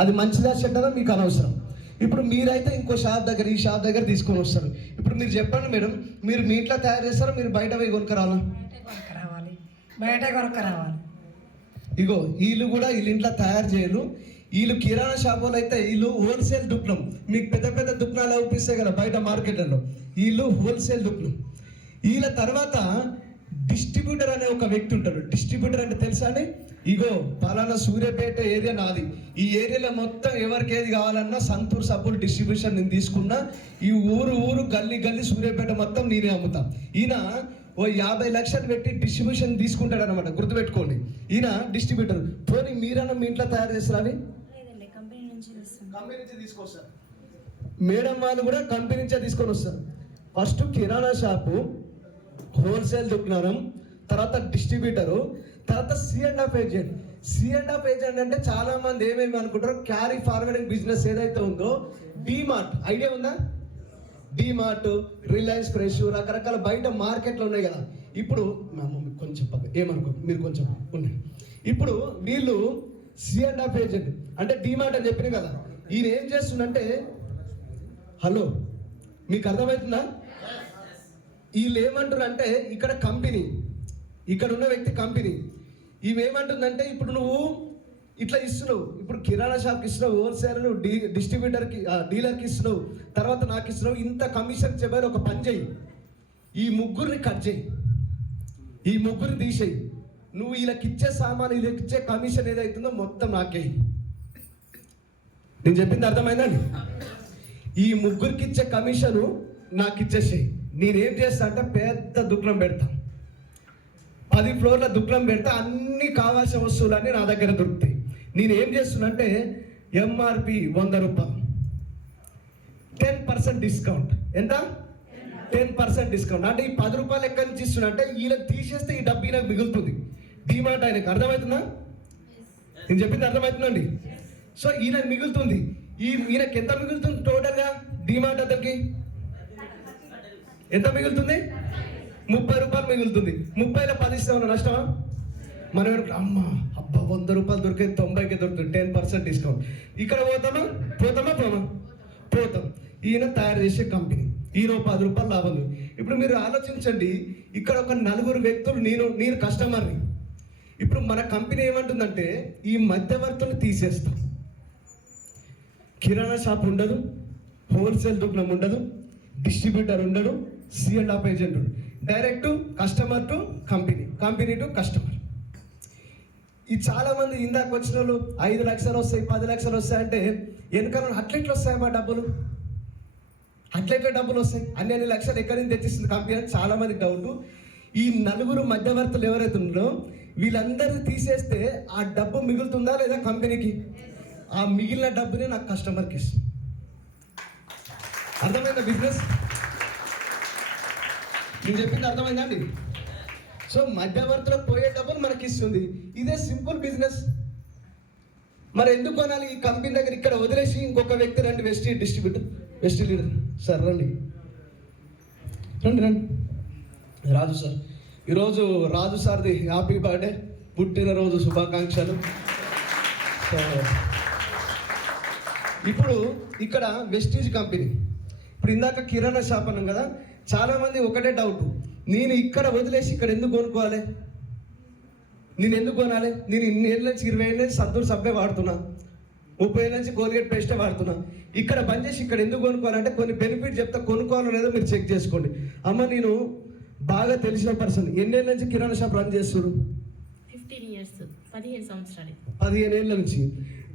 అది మంచిదా చెడ్డదా మీకు అనవసరం. ఇప్పుడు మీరైతే ఇంకో షాప్ దగ్గర ఈ షాప్ దగ్గర తీసుకొని వస్తారు. ఇప్పుడు మీరు చెప్పండి మేడం, మీరు మీ ఇంట్లో తయారు చేస్తారా, మీరు బయట పోయి కొనుక్కరావాలా? బయట కొనుక్కరావాలి. ఇగో వీళ్ళు కూడా వీళ్ళ ఇంట్లో తయారు చేయరు. వీళ్ళు కిరాణా షాప్ వాళ్ళు అయితే వీళ్ళు హోల్సేల్ దుకాణం, మీకు పెద్ద పెద్ద దుకాణాలు అవుపిస్తాయి కదా బయట మార్కెట్లలో, వీళ్ళు హోల్సేల్ దుకాణం. వీళ్ళ తర్వాత డిస్ట్రిబ్యూటర్ అనే ఒక వ్యక్తి ఉంటాడు. డిస్ట్రిబ్యూటర్ అంటే తెలుసా అండి? ఇగో పలానా సూర్యాపేట ఏరియా నాది, ఈ ఏరియాలో మొత్తం ఎవరికి ఏది కావాలన్నా సంతూర్ సబ్బులు డిస్ట్రిబ్యూషన్ నేను తీసుకున్నా, ఈ ఊరు గల్లీ గల్లీ సూర్యాపేట మొత్తం నేనే అమ్ముతా. ఈయన ఓ 50 లక్షలు పెట్టి డిస్ట్రిబ్యూషన్ తీసుకుంటాడు అనమాట, గుర్తుపెట్టుకోండి. ఈయన డిస్ట్రిబ్యూటర్. పోనీ మీరన్నా మీ ఇంట్లో తయారు చేస్తారని కంపెనీ నుంచి తీసుకొస్తారు. మేడం వాళ్ళు కూడా కంపెనీ నుంచే తీసుకొని వస్తారు. ఫస్ట్ కిరాణా షాపు, హోల్సేల్ దుకాణం, తర్వాత డిస్ట్రిబ్యూటరు, తర్వాత C&F ఏజెంట్. C&F ఏజెంట్ అంటే చాలా మంది ఏమేమి అనుకుంటారు, క్యారీ ఫార్వర్డింగ్ బిజినెస్ ఏదైతే ఉందో, డీమార్ట్ ఐడియా ఉందా? డీమార్ట్, రిలయన్స్ ఫ్రెష్, రకరకాల బయట మార్కెట్లు ఉన్నాయి కదా. ఇప్పుడు కొంచెం ఏమనుకో, మీరు కొంచెం ఉన్నాయి. ఇప్పుడు వీళ్ళు C&F ఏజెంట్ అంటే డీమార్ట్ అని చెప్పిన కదా. ఈయన ఏం చేస్తుందంటే, హలో మీకు అర్థమవుతుందా? వీళ్ళు ఏమంటారు అంటే, ఇక్కడ కంపెనీ, ఇక్కడ ఉన్న వ్యక్తి కంపెనీ, ఇవేమంటుందంటే, ఇప్పుడు నువ్వు ఇట్లా ఇస్తున్నావు, ఇప్పుడు కిరాణా షాప్కి ఇస్తున్నావు, హోల్సేల్ డిస్ట్రిబ్యూటర్కి డీలర్కి ఇస్తున్నావు, తర్వాత నాకు ఇస్తున్నావు, ఇంత కమిషన్ చెప్పారు. ఒక పని చేయి, ఈ ముగ్గురిని కట్ చేయి, ఈ ముగ్గురిని తీసేయి, నువ్వు వీళ్ళకి ఇచ్చే సామాను, వీళ్ళకి ఇచ్చే కమిషన్ ఏదైతుందో మొత్తం నాకే. నేను చెప్పింది అర్థమైందండి? ఈ ముగ్గురికి ఇచ్చే కమిషను నాకు ఇచ్చేసేయి. నేనేం చేస్తా అంటే పెద్ద దుకాణం పెడతా, 10 ఫ్లోర్ల దుకాణం పెడతా, అన్ని కావాల్సిన వస్తువులన్నీ నా దగ్గర దొరుకుతాయి. నేనేం చేస్తున్నంటే MRP 100 రూపాయలు, 10% డిస్కౌంట్. ఎంత? 10% డిస్కౌంట్. అంటే ఈ 10 రూపాయలు ఎక్కడి నుంచి ఇస్తున్నా అంటే, వీళ్ళకి తీసేస్తే ఈ డబ్బు ఈయనకు మిగులుతుంది. డీమార్ట్ ఆయనకు అర్థమవుతుందా? నేను చెప్పింది అర్థమవుతుందండి? సో ఈయనకు మిగులుతుంది. ఈయనకి ఎంత మిగులుతుంది టోటల్గా? డీమార్ట్ అతనికి ఎంత మిగులుతుంది? 30 రూపాయలు మిగులుతుంది. 30లో 10 ఇస్తామన్నా నష్టమా? మనం అమ్మ అబ్బా 100 రూపాయలు దొరికేది 90కే దొరుకుతుంది, 10% డిస్కౌంట్. ఇక్కడ పోతామా పోతాం. ఈయన తయారు చేసే కంపెనీ, ఈయన 10 రూపాయలు లాభం. ఇప్పుడు మీరు ఆలోచించండి, ఇక్కడ ఒక 4 వ్యక్తులు, నేను కస్టమర్ని. ఇప్పుడు మన కంపెనీ ఏమంటుందంటే, ఈ మధ్యవర్తులు తీసేస్తాం. కిరాణా షాప్ ఉండదు, హోల్సేల్ దుకాణం ఉండదు, డిస్ట్రిబ్యూటర్ ఉండడు, C&F ఏజెంట్ ఉండడు. Direct customer to company, company to customer. ఈ చాలా మంది ఇందాక వచ్చిన వాళ్ళు 5 లక్షలు వస్తాయి, 10 లక్షలు వస్తాయంటే, వెనకాల అట్లెట్లు వస్తాయి మా డబ్బులు, అట్లెట్ల డబ్బులు వస్తాయి, అన్ని లక్షలు ఎక్కడి నుంచి తెచ్చిస్తుంది కంపెనీ అని చాలా మంది డౌట్. ఈ 4 మధ్యవర్తులు ఎవరైతే ఉన్నారో వీళ్ళందరినీ తీసేస్తే ఆ డబ్బు మిగులుతుందా లేదా కంపెనీకి? ఆ మిగిలిన డబ్బుని నాకు కస్టమర్కి ఇస్తుంది. అర్థమైందా బిజినెస్? నేను చెప్పింది అర్థమైందా అండి? సో మధ్యవర్తులకు పోయే డబ్బులు మనకి ఇస్తుంది. ఇదే సింపుల్ బిజినెస్. మరి ఎందుకు కొనాలి? ఈ కంపెనీ దగ్గర ఇక్కడ వదిలేసి ఇంకొక వ్యక్తి రండి, వెస్టీ డిస్ట్రిబ్యూటర్, వెస్టీ లీడర్ సార్ రండి. రాజు సార్, ఈరోజు రాజు సార్ది హ్యాపీ బర్త్డే, పుట్టినరోజు శుభాకాంక్షలు. సో ఇప్పుడు ఇక్కడ వెస్టీజ్ కంపెనీ, ఇప్పుడు ఇందాక కిరాణా షాప్ అన్నాం కదా, చాలా మంది ఒకటే డౌట్, నేను ఇక్కడ వదిలేసి ఇక్కడ ఎందుకు కొనుక్కోవాలి? నేను ఎందుకు కొనాలి? నేను ఇన్ని ఏళ్ళ నుంచి 20 ఏళ్ళ నుంచి సంతూర్ సబ్బే వాడుతున్నా, 30 ఏళ్ళ నుంచి కోల్గేట్ పేస్టే వాడుతున్నా, ఇక్కడ బంద్ చేసి ఇక్కడ ఎందుకు కొనుక్కోవాలంటే కొన్ని బెనిఫిట్ చెప్తా, కొనుక్కోవాలో లేదో మీరు చెక్ చేసుకోండి. అమ్మ నేను బాగా తెలిసిన పర్సన్, ఎన్నేళ్ళ నుంచి కిరాణా షాప్ రన్ చేస్తారు? 15 years, 15 సంవత్సరాలు. 15 ఏళ్ళ నుంచి.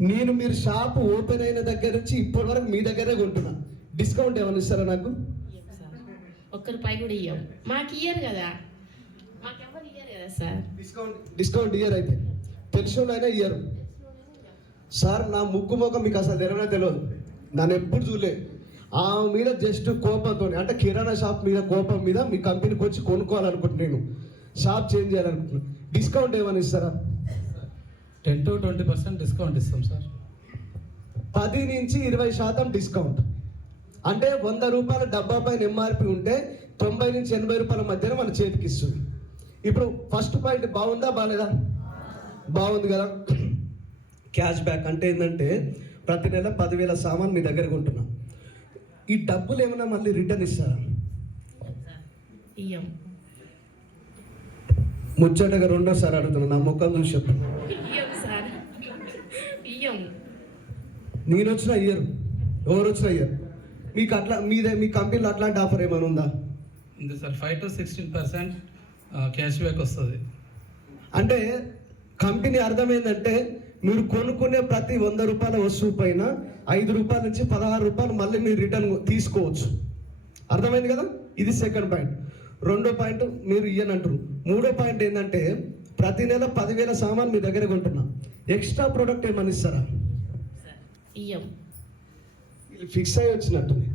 నేను మీరు షాప్ ఓపెన్ అయిన దగ్గర నుంచి ఇప్పటి వరకు మీ దగ్గరే కొంటున్నా. డిస్కౌంట్ ఏమైనా ఇస్తారా నాకు? ₹1 కూడా ఇయ్యం, మాకు ఇయ్యరు కదా, మాకెవరు ఇయ్యరు కదా సార్. డిస్కౌంట్ ఇయ్యరు, అయితే తెలిసినైనా ఇయ్యరు. సార్ నా ముక్కు మొక్క మీకు అసలు తెలియదు, నన్ను ఎప్పుడు చూడలే. ఆ మీద జస్ట్ కోపంతో, అంటే కిరాణా షాప్ మీద కోపం మీద మీ కంపెనీకి వచ్చి కొనుక్కోవాలనుకుంటున్నాను, నేను షాప్ చేంజ్ చేయాలనుకుంటున్నాను. డిస్కౌంట్ ఏమైనా ఇస్తారా? 10 to 20% డిస్కౌంట్ ఇస్తాం సార్. 10 నుంచి 20% డిస్కౌంట్. అంటే 100 రూపాయల డబ్బా పైన MRP ఉంటే 90 నుంచి 80 రూపాయల మధ్యన మన చేతికి ఇస్తుంది. ఇప్పుడు ఫస్ట్ పాయింట్ బాగుందా బాగాలేదా? బాగుంది కదా. క్యాష్ బ్యాక్ అంటే ఏంటంటే ప్రతి నెల 10,000 సామాన్ మీ దగ్గర కొంటున్నా. ఈ డబ్బులు ఏమైనా మళ్ళీ రిటర్న్ ఇస్తారా? ఇయ్యం. ముచ్చటగా రెండోసారి అడుగుతున్నా, నా ముఖం చూసి చెప్పు. ఇయ్యం సార్, ఇయ్యం. నేను వచ్చిన ఇయ్యరు, ఎవరు వచ్చినా ఇయ్యరు. మీకు అట్లా మీ కంపెనీలో అట్లాంటి ఆఫర్ ఏమైనా ఉందా? ఉంది సార్, 5 to 16% క్యాష్ బ్యాక్ వస్తుంది. అంటే కంపెనీ అర్థం ఏంటంటే మీరు కొనుక్కునే ప్రతి 100 రూపాయల వస్తువు పైన 5 రూపాయల నుంచి 16 రూపాయలు మళ్ళీ మీరు రిటర్న్ తీసుకోవచ్చు. అర్థమైంది కదా? ఇది సెకండ్ పాయింట్. రెండో పాయింట్ మీరు ఇయ్యనంటారు. మూడో పాయింట్ ఏంటంటే ప్రతి నెల 10,000 సామాన్ మీ దగ్గర కొంటున్నా, ఎక్స్ట్రా ప్రోడక్ట్ ఏమని ఇస్తారా? ఇయ్యం. ఫిక్స్ అయ్యి వచ్చినట్టుంది.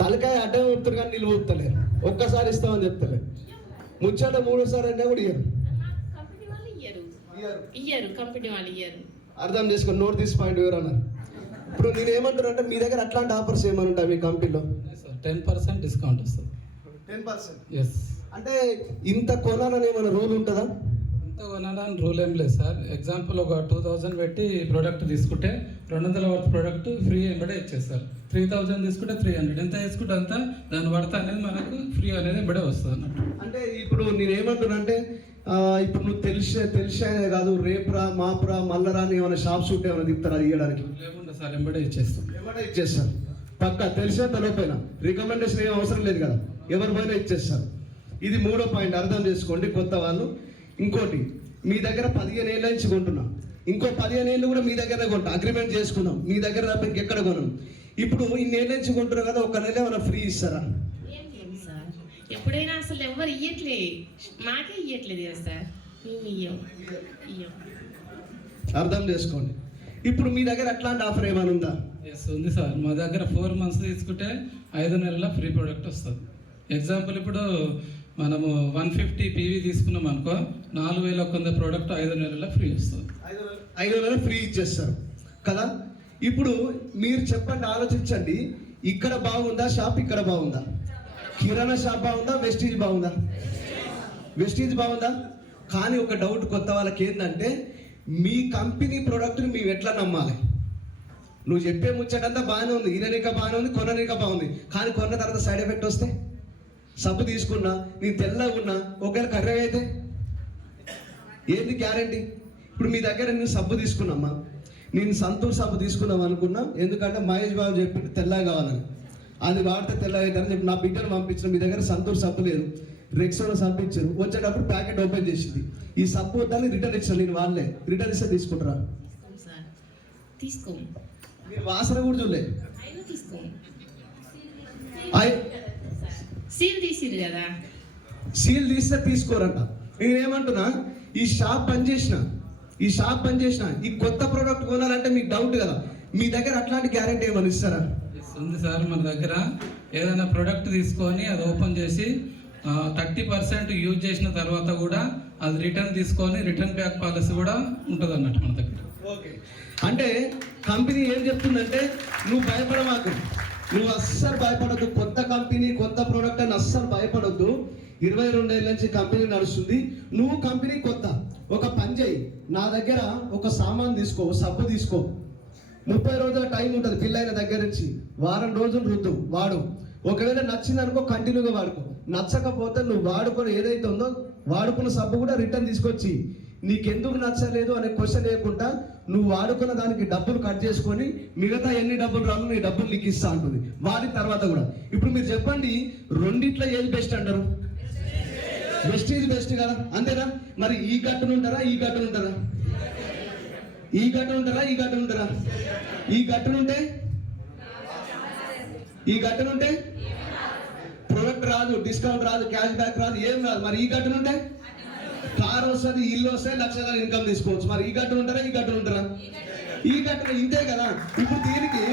తలకాయ అడ్డం ఊపుతారు కానీ నిలువ ఊపుతలేరు. ఒక్కసారి ఇస్తామని చెప్తలేరు. ముచ్చట మూడోసారి అయినా కూడా ఇయ్యరు. కంపెనీ వాళ్ళు ఇయ్యరు, కంపెనీ వాళ్ళు ఇయ్యరు. అర్థం చేసుకో. నోట్ దిస్ పాయింట్ ఎవరు అన్నారు. ఇప్పుడు నేను ఏమంటారు అంటే మీ దగ్గర అట్లాంటి ఆఫర్స్ ఏమైనా ఉంటాయి మీ కంపెనీలో? 10% డిస్కౌంట్ వస్తుంది. 10%? ఎస్. అంటే ఇంత కొనాలని ఏమైనా రూల్ ఉంటుందా? ఇంత కొనాలని రూల్ ఏం లేదు సార్. ఎగ్జాంపుల్ ఒక 2000 పెట్టి ప్రోడక్ట్ తీసుకుంటే 200 వర్త్ ప్రోడక్ట్ ఫ్రీ ఎంబడే ఇచ్చేస్తారు. 3000 తీసుకుంటే 300, ఎంత తీసుకుంటే అంత దాని వర్త్ అనేది మనకు ఫ్రీ అనేది ఎంబడే వస్తుంది అన్నట్టు. అంటే ఇప్పుడు నేను ఏమంటున్నా అంటే ఇప్పుడు నువ్వు తెలిసే కాదు, రేపురా మాపురా మల్లరా అని ఏమైనా షాప్స్ ఉంటే ఏమైనా తిప్పుతారా ఇవ్వడానికి? లేకుండా సార్ ఎంబడే ఇచ్చేస్తాం. ఎంబడే ఇచ్చేస్తారు. పక్కా తెలిసే తెలియపోయినా రికమెండేషన్ ఏం అవసరం లేదు కదా, ఎవరి పోయినా ఇచ్చేస్తారు. ఇది మూడో పాయింట్, అర్థం చేసుకోండి కొత్త వాళ్ళు. ఇంకోటి, మీ దగ్గర 15 ఏళ్ళ నుంచి కొంటున్నా, ఇంకో 15 ఏళ్ళు కూడా మీ దగ్గరనే కొంటా, అగ్రిమెంట్ చేసుకుందాం, మీ దగ్గర తప్ప ఇంకెక్కడ కొనం. ఇప్పుడు ఇన్ని ఏళ్ళ నుంచి కొంటున్నాం కదా, ఒక నెల ఏమైనా ఫ్రీ ఇస్తారా? ఎప్పుడైనా అసలు ఎవరు ఇయ్యట్లే, మాకే ఇయ్యట్లేదు కదా సార్. మేము ఇయ్యం. అర్థం చేసుకోండి. ఇప్పుడు మీ దగ్గర అట్లాంటి ఆఫర్ ఏమైనా ఉందా? ఎస్ ఉంది సార్. మా దగ్గర 4 months తీసుకుంటే 5 నెలల ఫ్రీ ప్రోడక్ట్ వస్తుంది. ఎగ్జాంపుల్ ఇప్పుడు మనము 150 PV తీసుకున్నాం అనుకో, 4100 ప్రోడక్ట్ 5 నెలల ఫ్రీ వస్తుంది. 5 నెలలు ఫ్రీ ఇచ్చేస్తారు కదా. ఇప్పుడు మీరు చెప్పండి, ఆలోచించండి, ఇక్కడ బాగుందా షాప్, ఇక్కడ బాగుందా? కిరాణా షాప్ బాగుందా, వెస్టీజ్ బాగుందా? వెస్టీజ్ బాగుందా. కానీ ఒక డౌట్ కొత్త వాళ్ళకి ఏంటంటే మీ కంపెనీ ప్రోడక్ట్ని మేము ఎట్లా నమ్మాలి? నువ్వు చెప్పే ముచ్చటంతా బాగానే ఉంది, ఈననిక బాగానే ఉంది, కొననిక బాగుంది, కానీ కొన్న తర్వాత సైడ్ ఎఫెక్ట్ వస్తే, సబ్బు తీసుకున్నా నేను తెల్లగా ఉన్నా ఒకవేళ కర్రగా అయితే ఏంది గ్యారంటీ? ఇప్పుడు మీ దగ్గర నేను సబ్బు తీసుకున్నామ్మా, నేను సంతూర్ సబ్బు తీసుకున్నాం అనుకున్నా, ఎందుకంటే మహేష్ బాబు చెప్పి తెల్లగా కావాలని, అది వాడితే తెల్లగా అవుతారని చెప్పి నా బిడ్డను పంపించిన. మీ దగ్గర సంతూర్ సబ్బు లేదు, రెక్సోలో సబ్బు ఇచ్చారు. వచ్చేటప్పుడు ప్యాకెట్ ఓపెన్ చేసింది, ఈ సబ్బు వద్దని రిటర్న్ ఇచ్చాను. నేను వాళ్ళే రిటర్న్ ఇస్తే తీసుకుంటారా? తీసుకోము. మీరు వాసన కూడా చూడలే. సీల్ తీసిరు కదా, సీల్ తీస్తే తీసుకోరంట. నేనేమంటున్నా, ఈ షాప్ పనిచేసిన ఈ కొత్త ప్రోడక్ట్ కొనాలంటే మీకు డౌట్ కదా, మీ దగ్గర అట్లాంటి గ్యారెంటీ ఏమైనా ఇస్తారా? ఉంది సార్. మన దగ్గర ఏదైనా ప్రోడక్ట్ తీసుకొని అది ఓపెన్ చేసి 30% యూజ్ చేసిన తర్వాత కూడా అది రిటర్న్ తీసుకొని రిటర్న్ బ్యాక్ పాలసీ కూడా ఉంటుంది అన్నట్టు మన దగ్గర. ఓకే. అంటే కంపెనీ ఏం చెప్తుందంటే నువ్వు భయపడమాకు, నువ్వు అస్సలు భయపడద్దు. కొత్త కంపెనీ కొత్త ప్రోడక్ట్ అని అస్సలు భయపడొద్దు. 22 ఏళ్ళ నుంచి కంపెనీ నడుస్తుంది, నువ్వు కంపెనీ కొత్త. ఒక పని చేయి, నా దగ్గర ఒక సామాన్ తీసుకో, సబ్బు తీసుకో, 30 రోజుల టైం ఉంటుంది పిల్లైన దగ్గర నుంచి, వారం రోజులు రుద్దు, వాడు. ఒకవేళ నచ్చింది అనుకో, కంటిన్యూగా వాడుకో. నచ్చకపోతే నువ్వు వాడుకొని ఏదైతే ఉందో వాడుకున్న సబ్బు కూడా రిటర్న్ తీసుకొచ్చి, నీకెందుకు నచ్చలేదు అనే క్వశ్చన్ లేకుండా నువ్వు వాడుకున్న దానికి డబ్బులు కట్ చేసుకొని మిగతా ఎన్ని డబ్బులు రాను నీ డబ్బులు నీకు ఇస్తా అంటుంది. వాడిన తర్వాత కూడా ఇప్పుడు మీరు చెప్పండి, రెండిట్లో ఏది బెస్ట్ అంటారు? బెస్ట్ ఇది బెస్ట్ కదా, అంతేనా? మరి ఈ గట్టును ఉంటారా, ఈ గట్టును ఉంటారా? ఈ గట్టును ఉంటారా, ఈ గట్టును ఉంటారా? ఈ గట్టునుంటే ప్రొడక్ట్ రాదు, డిస్కౌంట్ రాదు, క్యాష్ బ్యాక్ రాదు, ఏం రాదు. మరి ఈ గట్టునుంటే కార్ వస్తుంది, ఇల్లు వస్తాయి, లక్షల ఇన్కమ్ తీసుకోవచ్చు. మరి ఈ గట్టును ఉంటారా, ఈ గట్టును ఉంటారా? ఈ గట్టును ఇంతే కదా. ఇప్పుడు దీనికి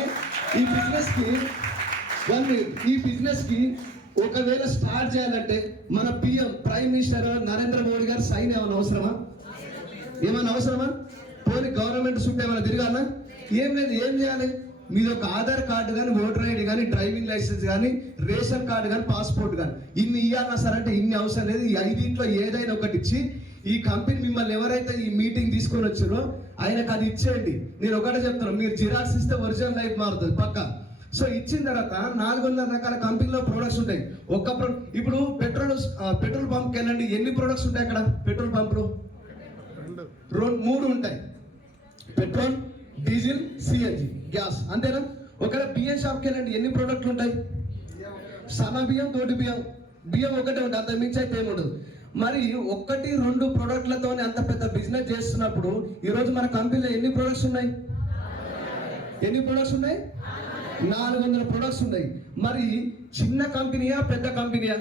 ఈ బిజినెస్ కి ఒకవేళ స్టార్ట్ చేయాలంటే మన ప్రైమ్ మినిస్టర్ నరేంద్ర మోడీ గారు సైన్ ఏమైనా అవసరమా? పోనీ గవర్నమెంట్ చుట్టూ ఏమైనా తిరగాలనా? ఏం లేదు. ఏం చేయాలి? మీది ఒక ఆధార్ కార్డు కానీ, ఓటర్ ఐడి కానీ, డ్రైవింగ్ లైసెన్స్ కానీ, రేషన్ కార్డు కానీ, పాస్పోర్ట్ కానీ, ఇన్ని ఇవ్వాలన్నా సరే అంటే ఇన్ని అవసరం లేదు. ఈ 5 ఏదైనా ఒకటి ఇచ్చి ఈ కంపెనీ మిమ్మల్ని ఎవరైతే ఈ మీటింగ్ తీసుకొని వచ్చారో ఆయనకు అది ఇచ్చేయండి. నేను ఒకటే చెప్తాను, మీరు జిరాక్స్ ఇస్తే ఒరిజినల్ లైఫ్ మారుతుంది పక్క. సో ఇచ్చిన తర్వాత 400 రకాల కంపెనీలో ప్రొడక్ట్స్ ఉంటాయి. ఇప్పుడు పెట్రోల్ పంప్కి వెళ్ళండి, ఎన్ని ప్రొడక్ట్స్ ఉంటాయి అక్కడ? పెట్రోల్ పంపులు 3 ఉంటాయి, పెట్రోల్, డీజిల్, సిఎన్జి, గ్యాస్, అంతేనా? ఒకవేళ బియ్యం షాప్కి వెళ్ళండి, ఎన్ని ప్రోడక్ట్లు ఉంటాయి? సన్న బియ్యం, తోటి బియ్యం ఒకటే ఉంటుంది, అంత మించి అయితే ఏముండదు. మరి 1-2 ప్రోడక్ట్లతోనే అంత పెద్ద బిజినెస్ చేస్తున్నప్పుడు ఈరోజు మన కంపెనీలో ఎన్ని ప్రొడక్ట్స్ ఉన్నాయి? 400 ప్రొడక్ట్స్ ఉన్నాయి. మరి చిన్న కంపెనీయా పెద్ద కంపెనీయా?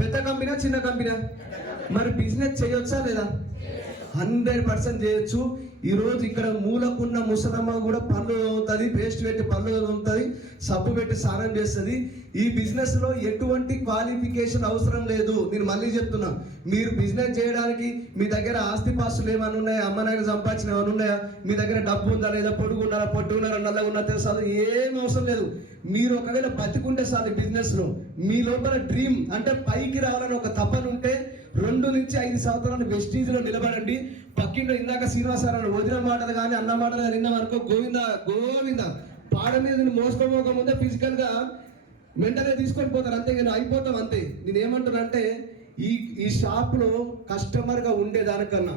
పెద్ద కంపెనీయా చిన్న కంపెనీయా? మరి బిజినెస్ చేయొచ్చా లేదా? 100% చేయొచ్చు. ఈరోజు ఇక్కడ మూలకున్న ముసలమ్మ కూడా పళ్ళు తోముతుంది, పేస్ట్ పెట్టి పళ్ళు తోముతుంది, సబ్బు పెట్టి స్నానం చేస్తుంది. ఈ బిజినెస్ లో ఎటువంటి క్వాలిఫికేషన్ అవసరం లేదు. నేను మళ్ళీ చెప్తున్నా, మీరు బిజినెస్ చేయడానికి మీ దగ్గర ఆస్తిపాస్తులు ఏమైనా ఉన్నాయా, అమ్మ నాయన సంపాదించిన ఏమైనా ఉన్నాయా, మీ దగ్గర డబ్బు ఉందా లేదా, పొడుగున్నారా, పొట్టున్నారా, నల్లగా ఉన్నా తెలుసా, ఏం అవసరం లేదు. మీరు ఒకవేళ బతికుంటే చాలు బిజినెస్ లో. మీ లోపల డ్రీమ్ అంటే పైకి రావాలని ఒక తపన ఉంటే 2 నుంచి 5 సంవత్సరాలు వెస్టీజ్ లో నిలబడండి. పక్కింట్లో ఇందాక శ్రీనివాసరావు వదిన మాటలు కానీ అన్న మాటలు కానీ విన్నాం అనుకో, గోవింద పాడ మీద మోసుకోక ముందే ఫిజికల్ గా మెంటల్గా తీసుకొని పోతారు, అంతే. నేను అయిపోతాం అంతే. నేను ఏమంటున్నా అంటే ఈ షాప్ లో కస్టమర్ గా ఉండేదానికన్నా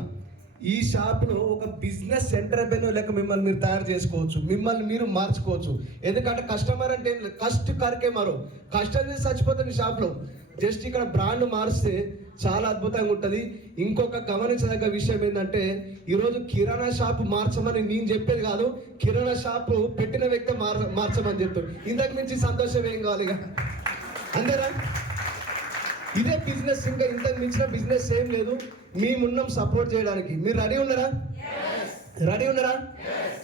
ఈ షాప్ లో ఒక బిజినెస్ ఎంటర్ప్రెన్యూర్ లెక్క మిమ్మల్ని మీరు తయారు చేసుకోవచ్చు, మిమ్మల్ని మీరు మార్చుకోవచ్చు. ఎందుకంటే కస్టమర్ అంటే కష్ట కరికే మరో కష్టం చేసి చచ్చిపోతుంది షాప్ లో. జస్ట్ ఇక్కడ బ్రాండ్ మార్చితే చాలా అద్భుతంగా ఉంటుంది. ఇంకొక గమనించదగ్గ విషయం ఏంటంటే ఈరోజు కిరాణా షాప్ మార్చమని నేను చెప్పేది కాదు, కిరాణా షాప్ పెట్టిన వ్యక్తి మార్చమని చెప్తాడు. ఇంతకు మించి సంతోషం ఏం కావాలి ఇక, అంతేనా? ఇదే బిజినెస్, ఇంకా ఇంతకు మించిన బిజినెస్ ఏం లేదు. మేమున్నాం సపోర్ట్ చేయడానికి. మీరు రెడీ ఉన్నారా?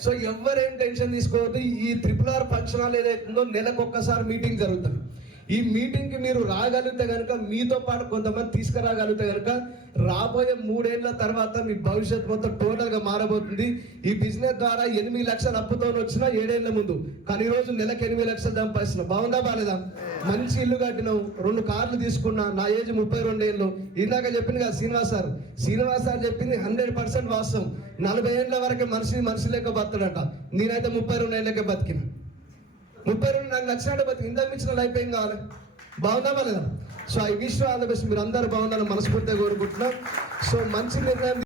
సో ఎవరేం టెన్షన్ తీసుకోవద్దు. ఈ RRR ఫంక్షన్ హాల్ ఏదైతుందో నెలకు ఒక్కసారి మీటింగ్ జరుగుతుంది. ఈ మీటింగ్కి మీరు రాగలిగితే కనుక, మీతో పాటు కొంతమంది తీసుకురాగలిగితే కనుక రాబోయే 3 ఏళ్ల తర్వాత మీ భవిష్యత్ మొత్తం టోటల్గా మారబోతుంది. ఈ బిజినెస్ ద్వారా 8 లక్షలు అప్పుతో వచ్చినా 7 ఏళ్ల ముందు, కానీ ఈరోజు నెలకు 8 లక్షలు సంపాదిస్తున్నాం. బాగుందా బాలేదా? మంచి ఇల్లు కట్టినాం, 2 కార్లు తీసుకున్నా. నా ఏజ్ 32 ఏళ్ళు. ఇందాక చెప్పింది కదా శ్రీనివాస్ సార్ చెప్పింది 100% వాస్తవం. 40 ఏళ్ళ వరకే మనిషి లెక్క బతుకుడంట. నేనైతే 32 ఏళ్ళకే బతికిన. 32 నాకు నచ్చినట్టు బతికి. ఇంతకు మించిన లైఫ్ ఏం కావాలి? బాగుందా లేదా? So I wish all the best. మీరు అందరూ బాగుండాలని మనస్ఫూర్తిగా కోరుకుంటున్నాం. సో మంచి నిర్ణయం